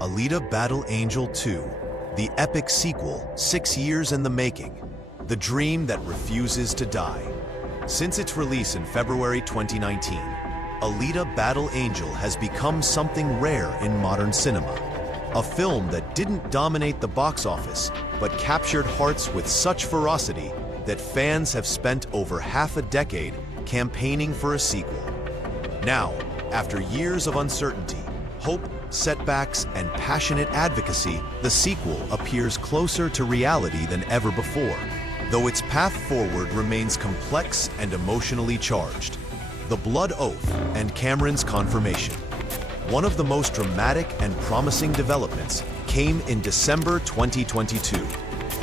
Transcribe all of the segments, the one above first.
Alita Battle Angel 2, the epic sequel 6 years in the making, the dream that refuses to die. Since its release in February 2019, Alita Battle Angel has become something rare in modern cinema. A film that didn't dominate the box office, but captured hearts with such ferocity that fans have spent over half a decade campaigning for a sequel. Now, after years of uncertainty, hope, setbacks, and passionate advocacy, the sequel appears closer to reality than ever before, though its path forward remains complex and emotionally charged. The Blood Oath and Cameron's confirmation. One of the most dramatic and promising developments came in December 2022,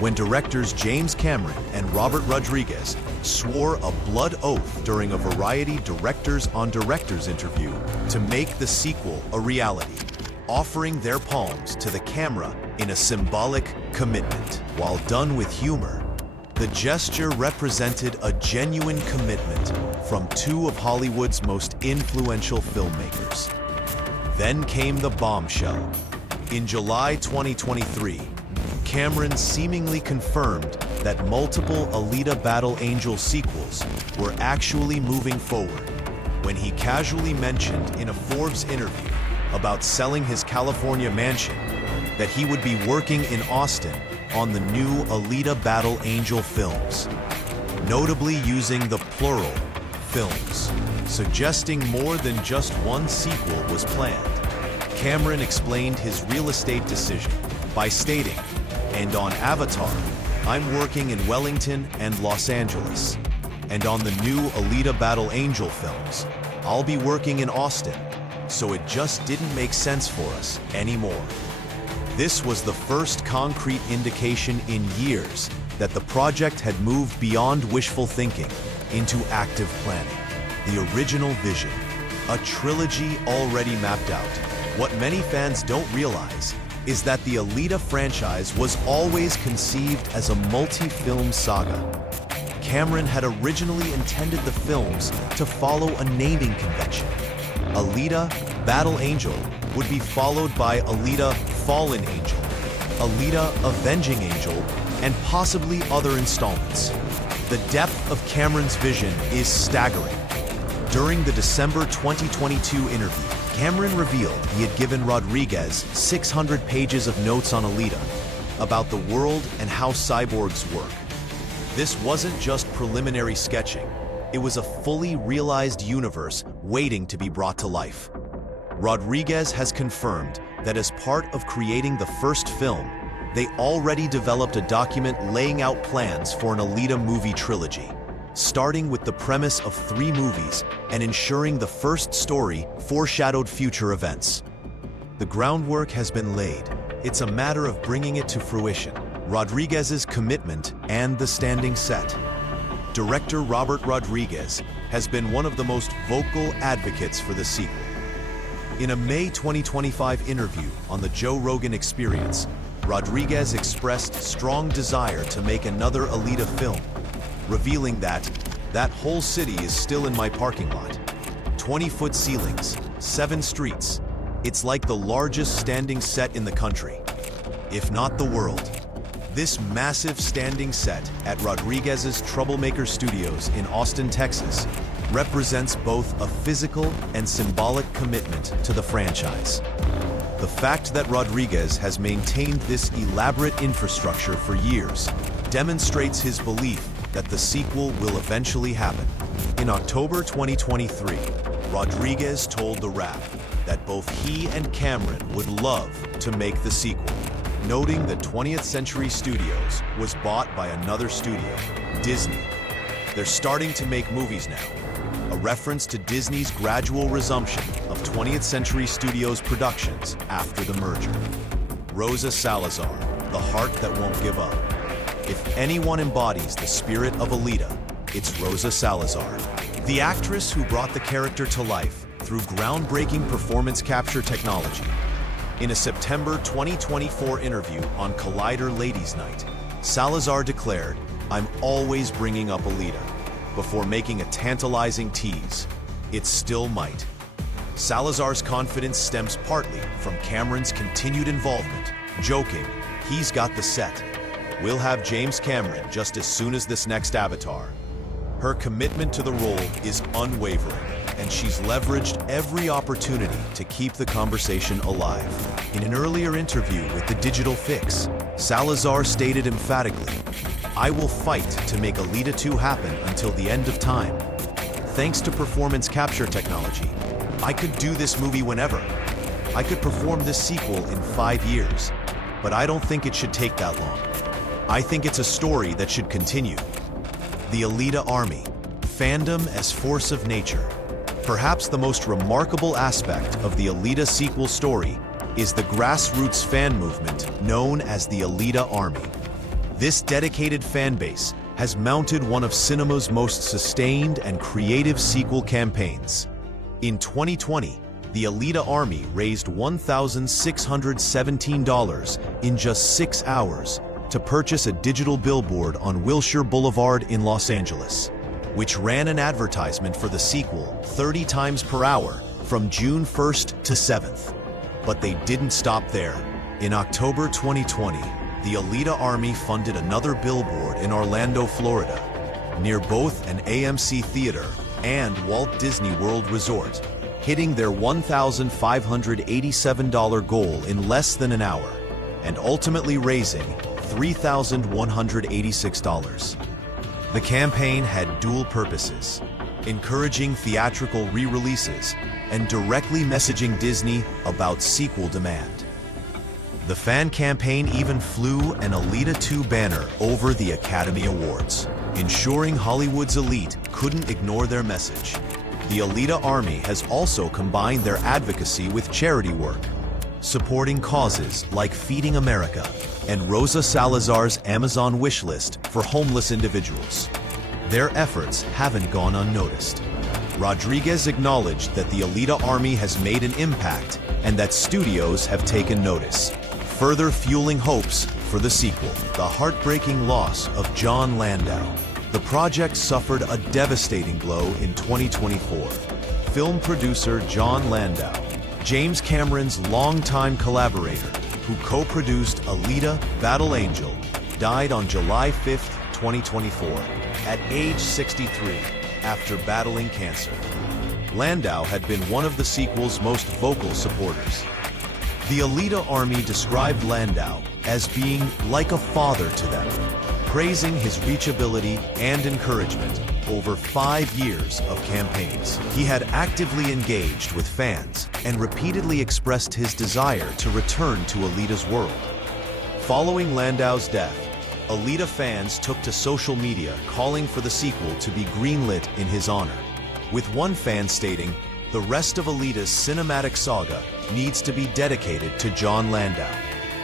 when directors James Cameron and Robert Rodriguez swore a blood oath during a Variety Directors on Directors interview to make the sequel a reality, offering their palms to the camera in a symbolic commitment. While done with humor, the gesture represented a genuine commitment from two of Hollywood's most influential filmmakers. Then came the bombshell. In July 2023, Cameron seemingly confirmed that multiple Alita Battle Angel sequels were actually moving forward, when he casually mentioned in a Forbes interview about selling his California mansion that he would be working in Austin on the new Alita Battle Angel films, notably using the plural, films, suggesting more than just one sequel was planned. Cameron explained his real estate decision by stating, "And on Avatar, I'm working in Wellington and Los Angeles. And on the new Alita Battle Angel films, I'll be working in Austin, so it just didn't make sense for us anymore." This was the first concrete indication in years that the project had moved beyond wishful thinking into active planning. The original vision, a trilogy already mapped out. What many fans don't realize is that the Alita franchise was always conceived as a multi-film saga. Cameron had originally intended the films to follow a naming convention. Alita Battle Angel would be followed by Alita Fallen Angel, Alita Avenging Angel, and possibly other installments. The depth of Cameron's vision is staggering. During the December 2022 interview, Cameron revealed he had given Rodriguez 600 pages of notes on Alita, about the world and how cyborgs work. This wasn't just preliminary sketching, it was a fully realized universe waiting to be brought to life. Rodriguez has confirmed that as part of creating the first film, they already developed a document laying out plans for an Alita movie trilogy, starting with the premise of 3 movies and ensuring the first story foreshadowed future events. The groundwork has been laid. It's a matter of bringing it to fruition. Rodriguez's commitment and the standing set. Director Robert Rodriguez has been one of the most vocal advocates for the sequel. In a May 2025 interview on the Joe Rogan Experience, Rodriguez expressed strong desire to make another Alita film, revealing that whole city is still in my parking lot. 20-foot ceilings, 7 streets. It's like the largest standing set in the country, if not the world. This massive standing set at Rodriguez's Troublemaker Studios in Austin, Texas, represents both a physical and symbolic commitment to the franchise. The fact that Rodriguez has maintained this elaborate infrastructure for years demonstrates his belief that the sequel will eventually happen. In October 2023, Rodriguez told The Wrap that both he and Cameron would love to make the sequel, noting that 20th Century Studios was bought by another studio, Disney. They're starting to make movies now, a reference to Disney's gradual resumption of 20th Century Studios productions after the merger. Rosa Salazar, the heart that won't give up. If anyone embodies the spirit of Alita, it's Rosa Salazar, the actress who brought the character to life through groundbreaking performance capture technology. In a September 2024 interview on Collider Ladies Night, Salazar declared, "I'm always bringing up Alita," before making a tantalizing tease, "It still might." Salazar's confidence stems partly from Cameron's continued involvement, joking, he's got the set. We'll have James Cameron just as soon as this next Avatar. Her commitment to the role is unwavering, and she's leveraged every opportunity to keep the conversation alive. In an earlier interview with The Digital Fix, Salazar stated emphatically, "I will fight to make Alita 2 happen until the end of time. Thanks to performance capture technology, I could do this movie whenever. I could perform this sequel in 5 years, but I don't think it should take that long. I think it's a story that should continue." The Alita Army, fandom as force of nature. Perhaps the most remarkable aspect of the Alita sequel story is the grassroots fan movement known as the Alita Army. This dedicated fan base has mounted one of cinema's most sustained and creative sequel campaigns. In 2020, the Alita Army raised $1,617 in just 6 hours to purchase a digital billboard on Wilshire Boulevard in Los Angeles, which ran an advertisement for the sequel 30 times per hour from June 1st to 7th. But they didn't stop there. In October 2020, the Alita Army funded another billboard in Orlando, Florida, near both an AMC theater and Walt Disney World Resort, hitting their $1,587 goal in less than an hour, and ultimately raising $3,186. The campaign had dual purposes, encouraging theatrical re-releases and directly messaging Disney about sequel demand. The fan campaign even flew an Alita 2 banner over the Academy Awards, ensuring Hollywood's elite couldn't ignore their message. The Alita Army has also combined their advocacy with charity work, supporting causes like Feeding America and Rosa Salazar's Amazon wish list for homeless individuals. Their efforts haven't gone unnoticed. Rodriguez acknowledged that the Alita Army has made an impact and that studios have taken notice, further fueling hopes for the sequel. The heartbreaking loss of Jon Landau. The project suffered a devastating blow in 2024. Film producer Jon Landau, James Cameron's longtime collaborator, who co-produced Alita: Battle Angel, died on July 5, 2024, at age 63, after battling cancer. Landau had been one of the sequel's most vocal supporters. The Alita Army described Landau as being like a father to them, praising his reachability and encouragement over 5 years of campaigns. He had actively engaged with fans and repeatedly expressed his desire to return to Alita's world. Following Landau's death, Alita fans took to social media calling for the sequel to be greenlit in his honor, with one fan stating, "The rest of Alita's cinematic saga needs to be dedicated to Jon Landau.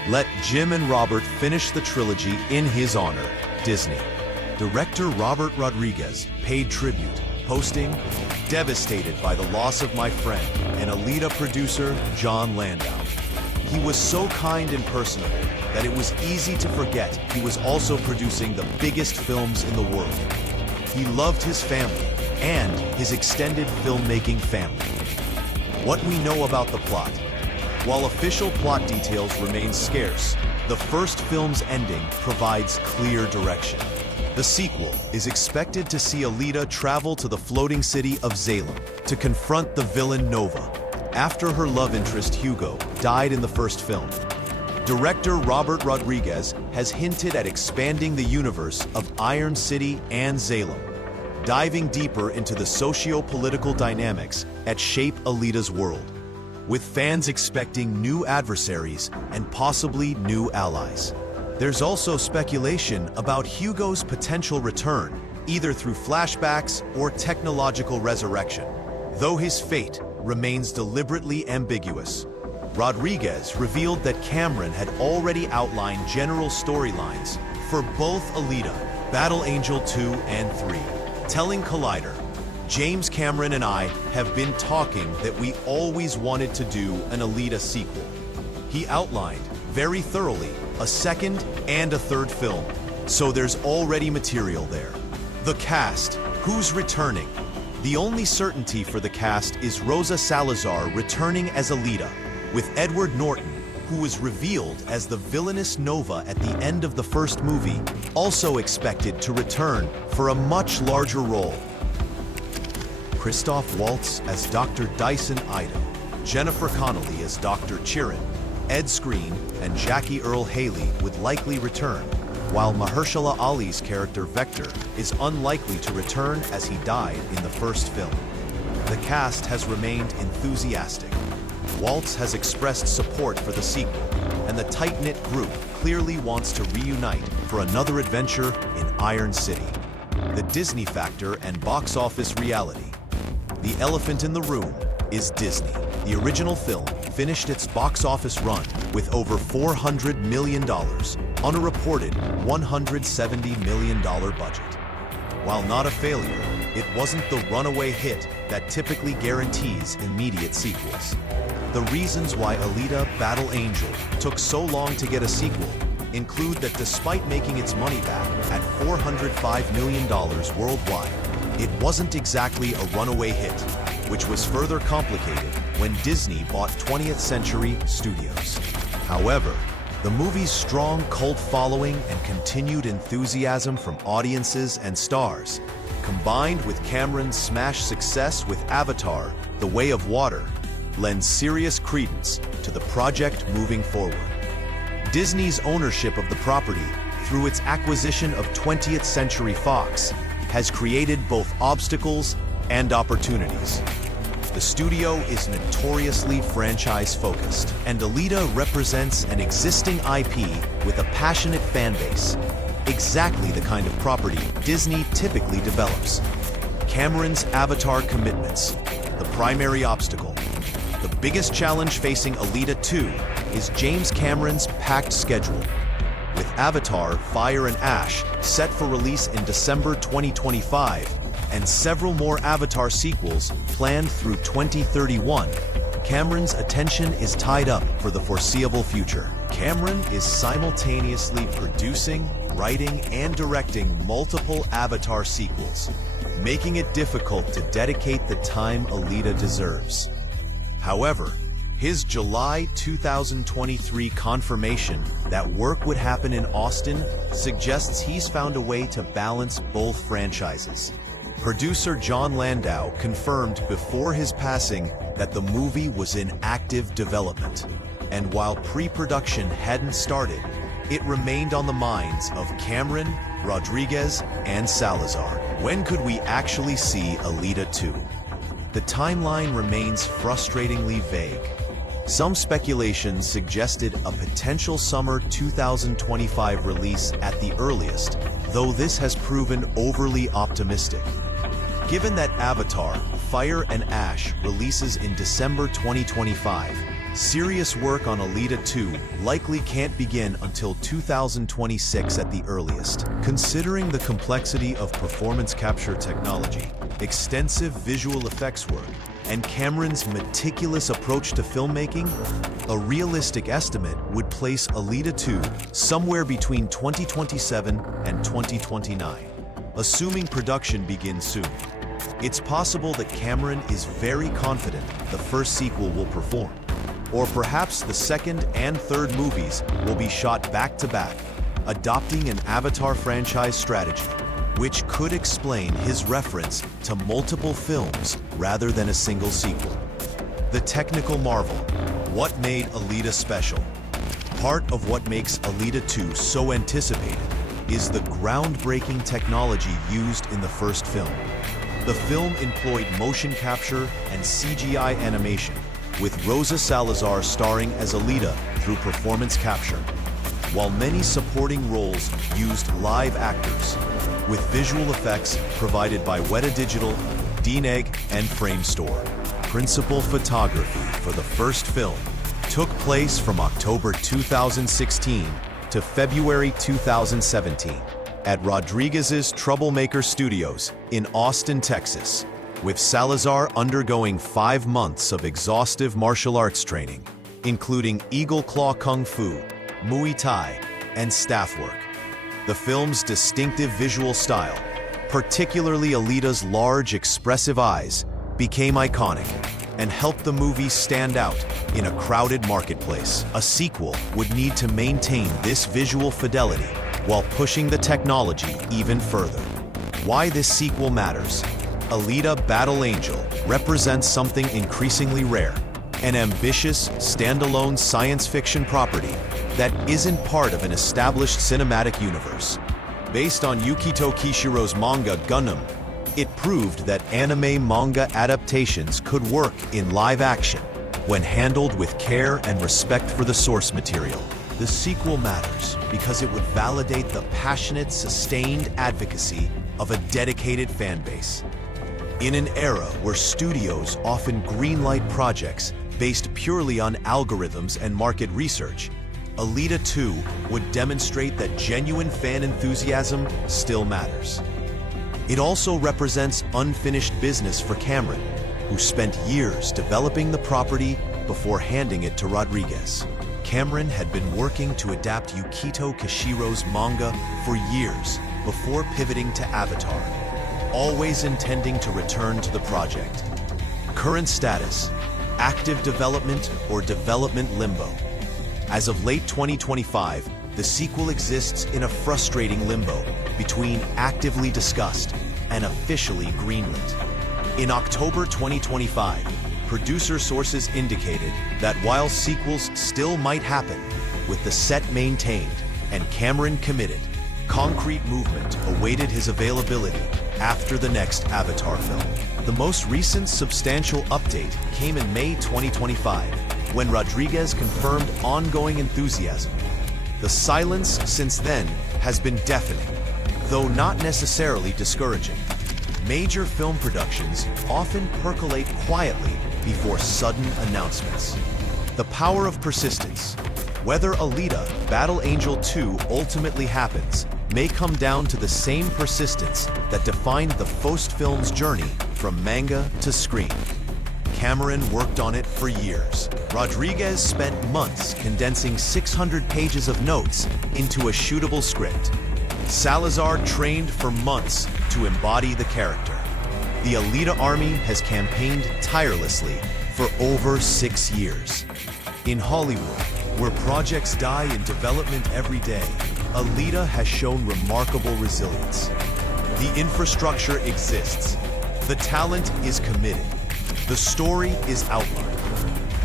Let Jim and Robert finish the trilogy in his honor, Disney." Director Robert Rodriguez paid tribute, posting, "Devastated by the loss of my friend and Alita producer Jon Landau. He was so kind and personable that it was easy to forget he was also producing the biggest films in the world. He loved his family and his extended filmmaking family." What we know about the plot. While official plot details remain scarce, the first film's ending provides clear direction. The sequel is expected to see Alita travel to the floating city of Zalem to confront the villain Nova, after her love interest Hugo died in the first film. Director Robert Rodriguez has hinted at expanding the universe of Iron City and Zalem, diving deeper into the socio-political dynamics that shape Alita's world, with fans expecting new adversaries and possibly new allies. There's also speculation about Hugo's potential return, either through flashbacks or technological resurrection, though his fate remains deliberately ambiguous. Rodriguez revealed that Cameron had already outlined general storylines for both Alita, Battle Angel 2 and 3, telling Collider, "James Cameron and I have been talking that we always wanted to do an Alita sequel." He outlined, very thoroughly, a second and a third film, so there's already material there. The cast, who's returning? The only certainty for the cast is Rosa Salazar returning as Alita, with Edward Norton, who was revealed as the villainous Nova at the end of the first movie, also expected to return for a much larger role. Christoph Waltz as Dr. Dyson Ida, Jennifer Connelly as Dr. Chirin, Ed Skrein and Jackie Earle Haley would likely return, while Mahershala Ali's character Vector is unlikely to return as he died in the first film. The cast has remained enthusiastic. Waltz has expressed support for the sequel, and the tight-knit group clearly wants to reunite for another adventure in Iron City. The Disney factor and box office reality. The elephant in the room is Disney. The original film finished its box office run with over $400 million on a reported $170 million budget. While not a failure, it wasn't the runaway hit that typically guarantees immediate sequels. The reasons why Alita: Battle Angel took so long to get a sequel include that despite making its money back at $405 million worldwide, it wasn't exactly a runaway hit, which was further complicated when Disney bought 20th Century Studios. However, the movie's strong cult following and continued enthusiasm from audiences and stars, combined with Cameron's smash success with Avatar: The Way of Water, lends serious credence to the project moving forward. Disney's ownership of the property through its acquisition of 20th Century Fox has created both obstacles and opportunities. The studio is notoriously franchise-focused, and Alita represents an existing IP with a passionate fan base, exactly the kind of property Disney typically develops. Cameron's Avatar commitments, the primary obstacle. The biggest challenge facing Alita 2 is James Cameron's packed schedule, with Avatar: Fire and Ash set for release in December 2025 and several more Avatar sequels planned through 2031. Cameron's attention is tied up for the foreseeable future. Cameron is simultaneously producing, writing, and directing multiple Avatar sequels, making it difficult to dedicate the time Alita deserves. However, his July 2023 confirmation that work would happen in Austin suggests he's found a way to balance both franchises. Producer John Landau confirmed before his passing that the movie was in active development, and while pre-production hadn't started, it remained on the minds of Cameron, Rodriguez, and Salazar. When could we actually see Alita 2? The timeline remains frustratingly vague. Some speculation suggested a potential summer 2025 release at the earliest, though this has proven overly optimistic. Given that Avatar: Fire and Ash releases in December 2025, serious work on Alita 2 likely can't begin until 2026 at the earliest. Considering the complexity of performance capture technology, extensive visual effects work, and Cameron's meticulous approach to filmmaking, a realistic estimate would place Alita 2 somewhere between 2027 and 2029, assuming production begins soon. It's possible that Cameron is very confident the first sequel will perform, or perhaps the second and third movies will be shot back-to-back, adopting an Avatar franchise strategy, which could explain his reference to multiple films rather than a single sequel. The technical marvel. What made Alita special? Part of what makes Alita 2 so anticipated is the groundbreaking technology used in the first film. The film employed motion capture and CGI animation, with Rosa Salazar starring as Alita through performance capture, while many supporting roles used live actors, with visual effects provided by Weta Digital, DNEG, and Framestore. Principal photography for the first film took place from October 2016 to February 2017 at Rodriguez's Troublemaker Studios in Austin, Texas, with Salazar undergoing 5 months of exhaustive martial arts training, including Eagle Claw Kung Fu, Muay Thai, and staff work. The film's distinctive visual style, particularly Alita's large, expressive eyes, became iconic, and help the movie stand out in a crowded marketplace. A sequel would need to maintain this visual fidelity while pushing the technology even further. Why this sequel matters. Alita: Battle Angel represents something increasingly rare, an ambitious, standalone science fiction property that isn't part of an established cinematic universe. Based on Yukito Kishiro's manga Gundam, it proved that anime manga adaptations could work in live action when handled with care and respect for the source material. The sequel matters because it would validate the passionate, sustained advocacy of a dedicated fan base. In an era where studios often greenlight projects based purely on algorithms and market research, Alita 2 would demonstrate that genuine fan enthusiasm still matters. It also represents unfinished business for Cameron, who spent years developing the property before handing it to Rodriguez. Cameron had been working to adapt Yukito Kishiro's manga for years before pivoting to Avatar, always intending to return to the project. Current status: active development or development limbo. As of late 2025, the sequel exists in a frustrating limbo between actively discussed and officially greenlit. In October 2025, producer sources indicated that while sequels still might happen, with the set maintained and Cameron committed, concrete movement awaited his availability after the next Avatar film. The most recent substantial update came in May 2025, when Rodriguez confirmed ongoing enthusiasm. The silence since then has been deafening, though not necessarily discouraging. Major film productions often percolate quietly before sudden announcements. The power of persistence. Whether Alita: Battle Angel 2 ultimately happens may come down to the same persistence that defined the first film's journey from manga to screen. Cameron worked on it for years. Rodriguez spent months condensing 600 pages of notes into a shootable script. Salazar trained for months to embody the character. The Alita army has campaigned tirelessly for over 6 years. In Hollywood, where projects die in development every day, Alita has shown remarkable resilience. The infrastructure exists. The talent is committed. The story is outlined.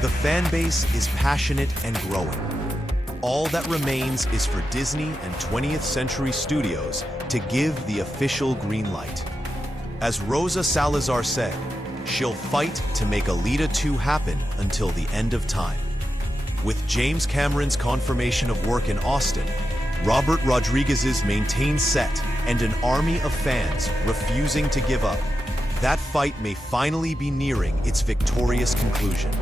The fan base is passionate and growing. All that remains is for Disney and 20th Century Studios to give the official green light. As Rosa Salazar said, she'll fight to make Alita 2 happen until the end of time. With James Cameron's confirmation of work in Austin, Robert Rodriguez's maintained set, and an army of fans refusing to give up, that fight may finally be nearing its victorious conclusion.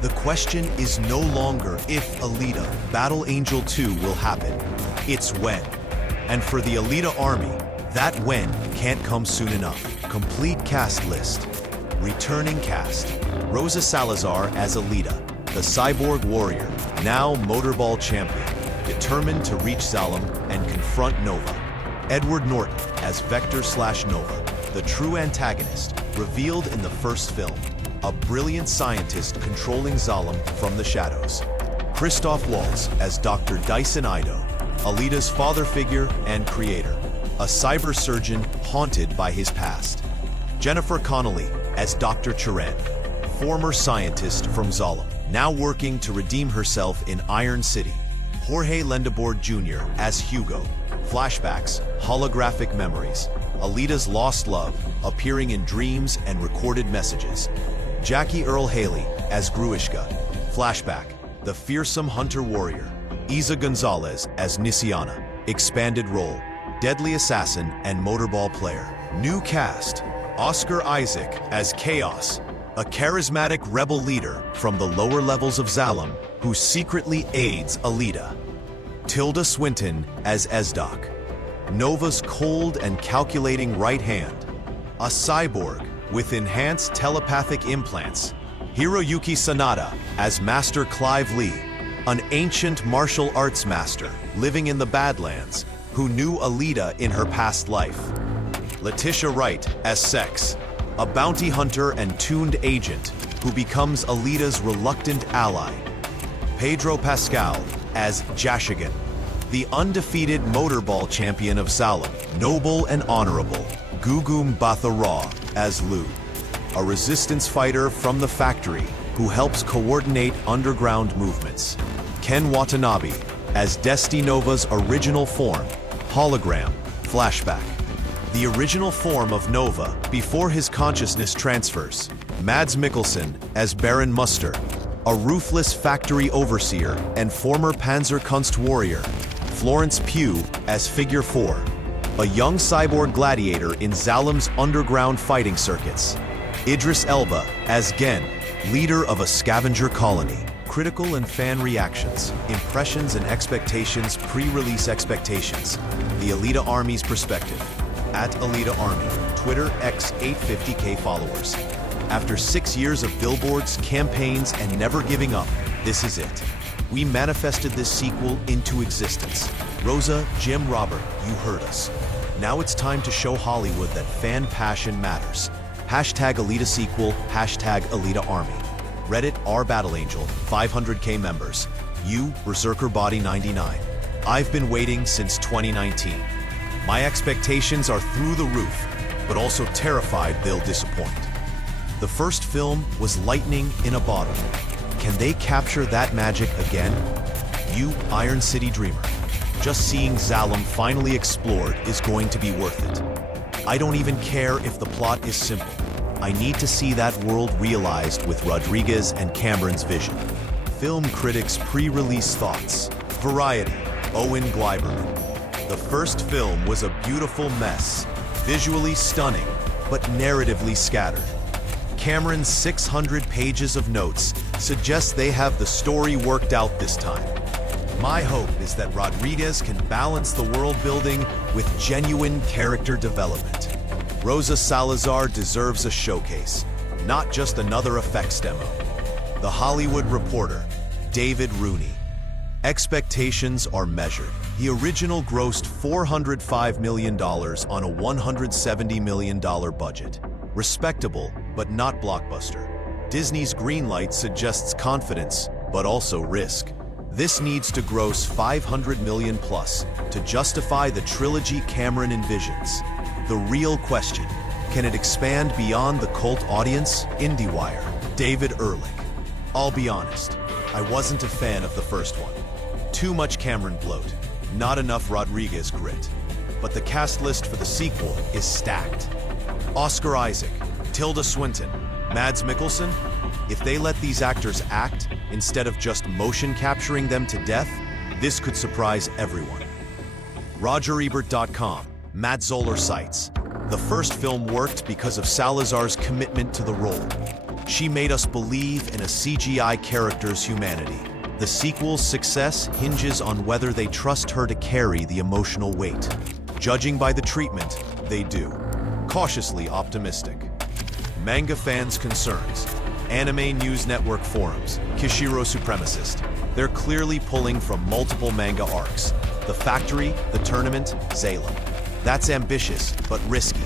The question is no longer if Alita: Battle Angel 2 will happen, it's when. And for the Alita army, that when can't come soon enough. Complete cast list. Returning cast: Rosa Salazar as Alita, the cyborg warrior, now motorball champion, determined to reach Zalem and confront Nova. Edward Norton as Vector/Nova, the true antagonist, revealed in the first film, a brilliant scientist controlling Zalem from the shadows. Christoph Waltz as Dr. Dyson Ido, Alita's father figure and creator, a cyber surgeon haunted by his past. Jennifer Connelly as Dr. Chiran, former scientist from Zalem, now working to redeem herself in Iron City. Jorge Lendabord Jr. as Hugo, flashbacks, holographic memories, Alita's lost love appearing in dreams and recorded messages. Jackie Earle Haley as Gruishka, flashback, the fearsome hunter warrior. Isa Gonzalez as Nisiana, expanded role, deadly assassin and motorball player. New cast: Oscar Isaac as Chaos, a charismatic rebel leader from the lower levels of Zalem who secretly aids Alita. Tilda Swinton as Esdok, Nova's cold and calculating right hand. A cyborg with enhanced telepathic implants. Hiroyuki Sanada as Master Clive Lee, an ancient martial arts master living in the Badlands who knew Alita in her past life. Letitia Wright as Sex, a bounty hunter and tuned agent who becomes Alita's reluctant ally. Pedro Pascal as Jashigan, the undefeated motorball champion of Zalem, noble and honorable. Gugum Bathara as Lu, a resistance fighter from the factory who helps coordinate underground movements. Ken Watanabe as Destinova's original form, hologram, flashback. The original form of Nova before his consciousness transfers. Mads Mikkelsen as Baron Muster, a ruthless factory overseer and former Panzerkunst warrior. Florence Pugh as Figure 4, a young cyborg gladiator in Zalem's underground fighting circuits. Idris Elba as Gen, leader of a scavenger colony. Critical and fan reactions, impressions and expectations, pre-release expectations. The Alita Army's perspective. At Alita Army, Twitter X 850K followers. After 6 years of billboards, campaigns, and never giving up, this is it. We manifested this sequel into existence. Rosa, Jim, Robert, you heard us. Now it's time to show Hollywood that fan passion matters. Hashtag Alita sequel, hashtag Alita Army. Reddit R Battle Angel, 500K members. You, Berserker Body 99. I've been waiting since 2019. My expectations are through the roof, but also terrified they'll disappoint. The first film was lightning in a bottle. Can they capture that magic again? You, Iron City dreamer. Just seeing Zalem finally explored is going to be worth it. I don't even care if the plot is simple. I need to see that world realized with Rodriguez and Cameron's vision. Film critics' pre-release thoughts. Variety, Owen Gleiberman. The first film was a beautiful mess, visually stunning, but narratively scattered. Cameron's 600 pages of notes suggest they have the story worked out this time. My hope is that Rodriguez can balance the world building with genuine character development. Rosa Salazar deserves a showcase, not just another effects demo. The Hollywood Reporter, David Rooney. Expectations are measured. The original grossed $405 million on a $170 million budget. Respectable, but not blockbuster. Disney's green light suggests confidence, but also risk. This needs to gross $500 million plus to justify the trilogy Cameron envisions. The real question, can it expand beyond the cult audience? IndieWire, David Ehrlich. I'll be honest, I wasn't a fan of the first one. Too much Cameron bloat, not enough Rodriguez grit. But the cast list for the sequel is stacked. Oscar Isaac, Tilda Swinton, Mads Mikkelsen. If they let these actors act, instead of just motion capturing them to death, this could surprise everyone. RogerEbert.com, Matt Zoller cites, the first film worked because of Salazar's commitment to the role. She made us believe in a CGI character's humanity. The sequel's success hinges on whether they trust her to carry the emotional weight. Judging by the treatment, they do. Cautiously optimistic. Manga fans' concerns. Anime News Network forums. Kishiro Supremacist. They're clearly pulling from multiple manga arcs. The Factory, The Tournament, Zalem. That's ambitious, but risky.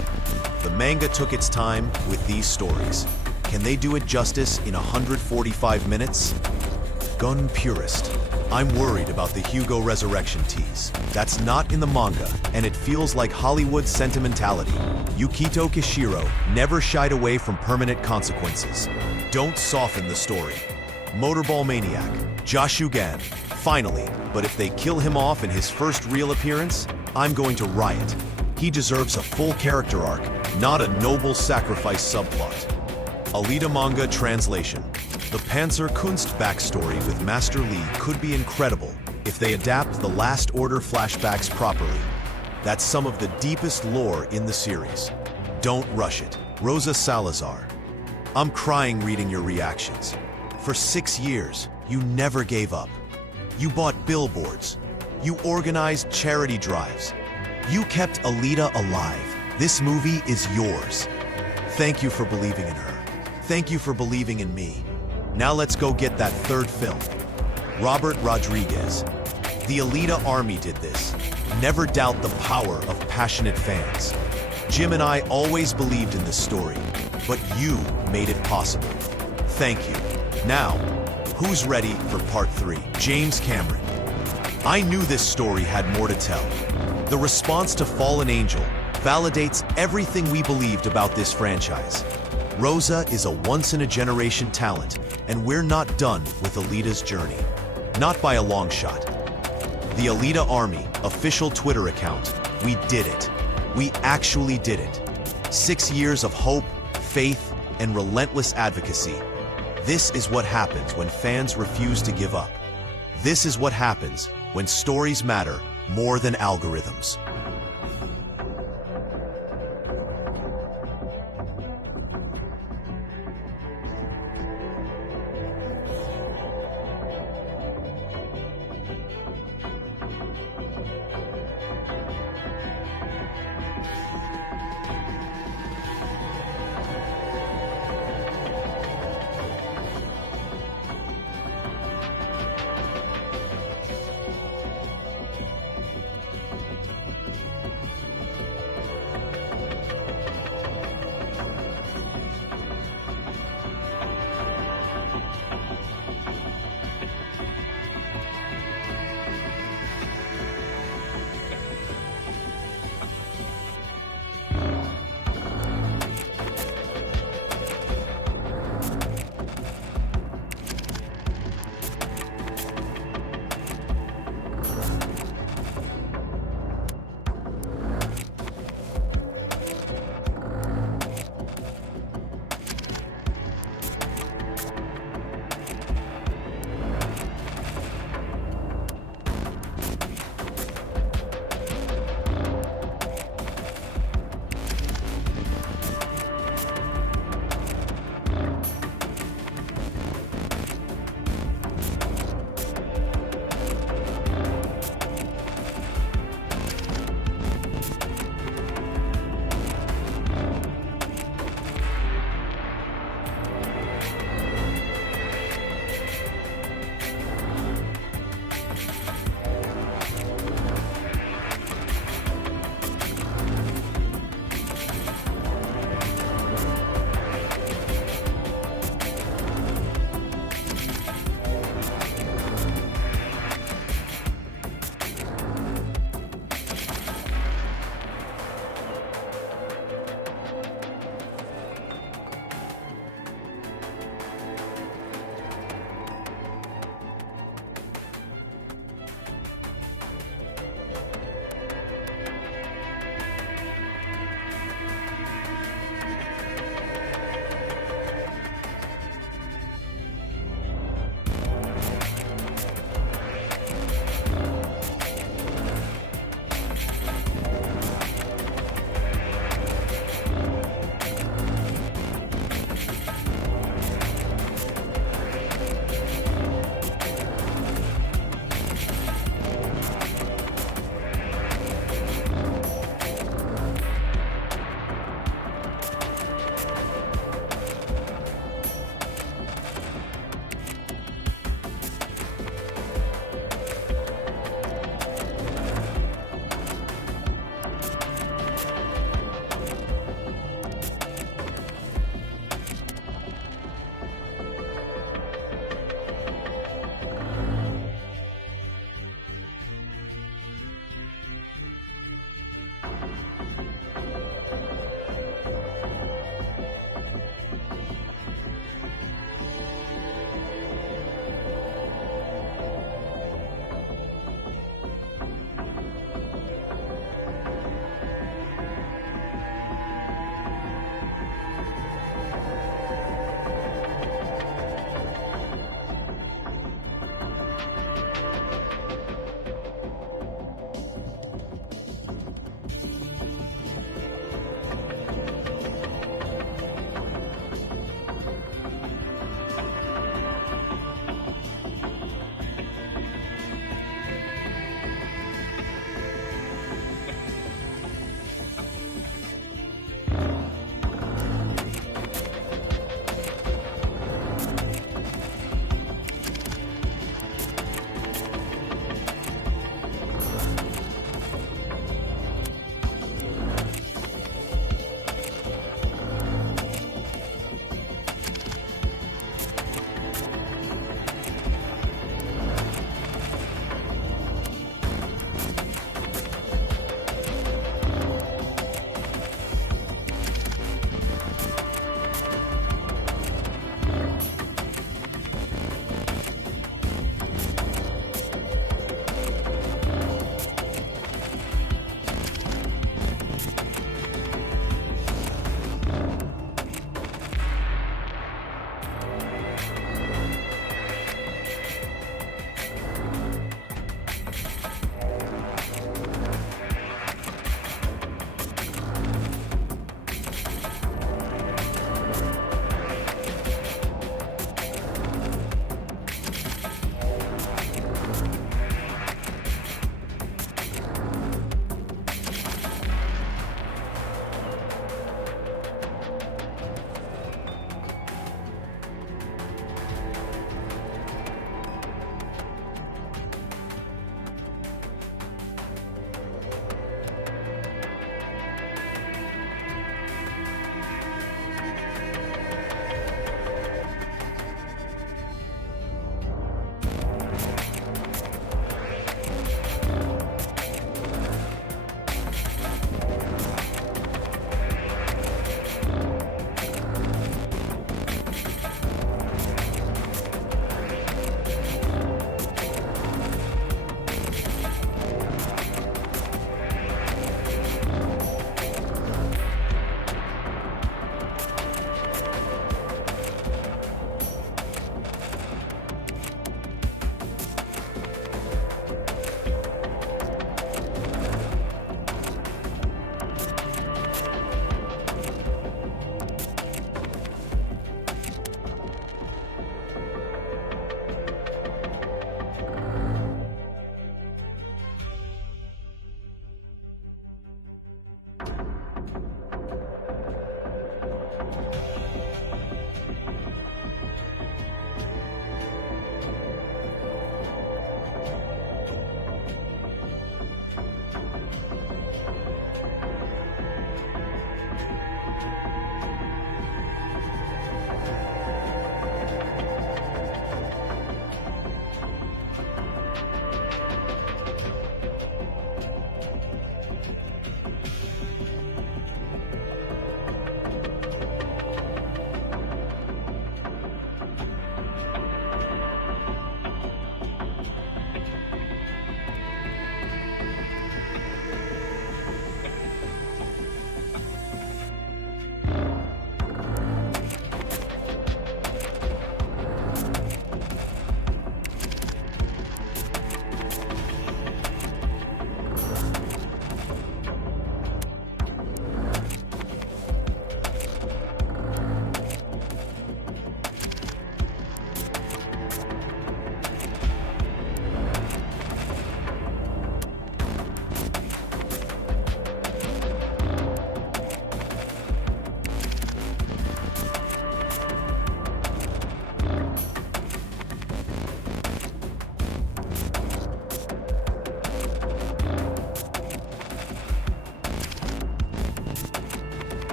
The manga took its time with these stories. Can they do it justice in 145 minutes? Gun purist. I'm worried about the Hugo resurrection tease. That's not in the manga, and it feels like Hollywood sentimentality. Yukito Kishiro never shied away from permanent consequences. Don't soften the story. Motorball Maniac, Jashigan. Finally, but if they kill him off in his first real appearance, I'm going to riot. He deserves a full character arc, not a noble sacrifice subplot. Alita manga translation. The Panzerkunst backstory with Master Li could be incredible if they adapt the Last Order flashbacks properly. That's some of the deepest lore in the series. Don't rush it. Rosa Salazar. I'm crying reading your reactions. For 6 years, you never gave up. You bought billboards. You organized charity drives. You kept Alita alive. This movie is yours. Thank you for believing in her. Thank you for believing in me. Now let's go get that third film. Robert Rodriguez. The Alita Army did this. Never doubt the power of passionate fans. Jim and I always believed in this story, but you made it possible. Thank you. Now, who's ready for part 3? James Cameron. I knew this story had more to tell. The response to Fallen Angel validates everything we believed about this franchise. Rosa is a once-in-a-generation talent, and we're not done with Alita's journey. Not by a long shot. The Alita Army official Twitter account. We did it. We actually did it. 6 years of hope, faith, and relentless advocacy. This is what happens when fans refuse to give up. This is what happens when stories matter more than algorithms.